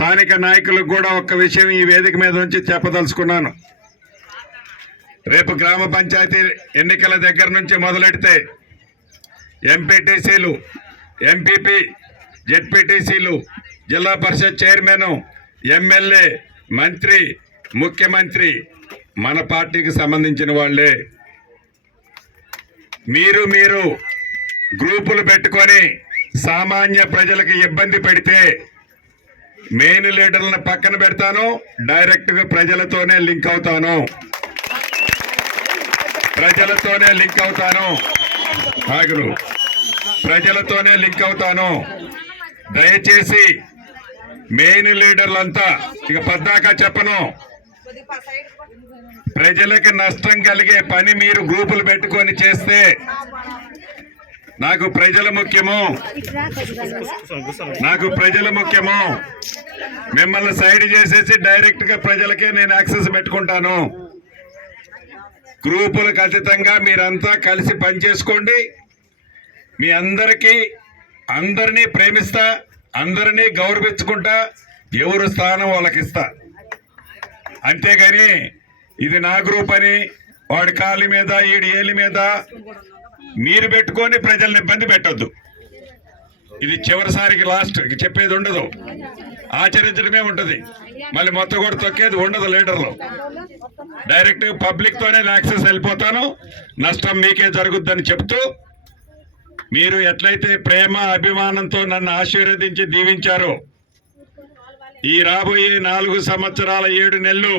స్థానిక నాయకులకు కూడా ఒక్క విషయం ఈ వేదిక మీద నుంచి చెప్పదలుచుకున్నాను. రేపు గ్రామ పంచాయతీ ఎన్నికల దగ్గర నుంచి మొదలెడితే ఎంపీటీసీలు ఎంపీపీ జెడ్పీటీసీలు జిల్లా పరిషత్ చైర్మన్ ఎమ్మెల్యే మంత్రి ముఖ్యమంత్రి మన పార్టీకి సంబంధించిన వాళ్ళే. మీరు మీరు గ్రూపులు పెట్టుకొని సామాన్య ప్రజలకు ఇబ్బంది పెడితే మెయిన్ లీడర్లను పక్కన పెడతాను. డైరెక్ట్గా ప్రజలతోనే లింక్ అవుతాను. ప్రజలతోనే లింక్ అవుతాను. ఆగురు. ప్రజలతోనే లింక్ అవుతాను. దయచేసి మెయిన్ లీడర్లంతా ఇక పద్దాకా చెప్పను. ప్రజలకు నష్టం కలిగే పని మీరు గ్రూపులు పెట్టుకొని చేస్తే నాకు ప్రజల ముఖ్యము. నాకు ప్రజల ముఖ్యము. మిమ్మల్ని సైడ్ చేసేసి డైరెక్ట్గా ప్రజలకే నేను యాక్సెస్ పెట్టుకుంటాను. గ్రూపులు ఖచ్చితంగా మీరంతా కలిసి పనిచేసుకోండి. మీ అందరికీ అందరినీ ప్రేమిస్తా అందరినీ గౌరవించుకుంటా ఎవరు స్థానం వాళ్ళకి ఇస్తా అంతేగాని ఇది నా గ్రూప్ అని వాడి కాలి మీద ఈడి ఏలి మీద మీరు పెట్టుకొని ప్రజల్ని ఇబ్బంది పెట్టద్దు. ఇది చివరిసారికి లాస్ట్. చెప్పేది ఉండదు. ఆచరించడమే ఉంటది. మళ్ళీ మొత్తం కూడా తొక్కేది ఉండదు లీడర్లో. డైరెక్ట్ పబ్లిక్ తోనే యాక్సెస్ వెళ్ళిపోతాను. నష్టం మీకే జరుగుద్దని చెప్తూ మీరు ఎట్లయితే ప్రేమ అభిమానంతో నన్ను ఆశీర్వదించి దీవించారో ఈ రాబోయే నాలుగు సంవత్సరాల ఏడు నెలలు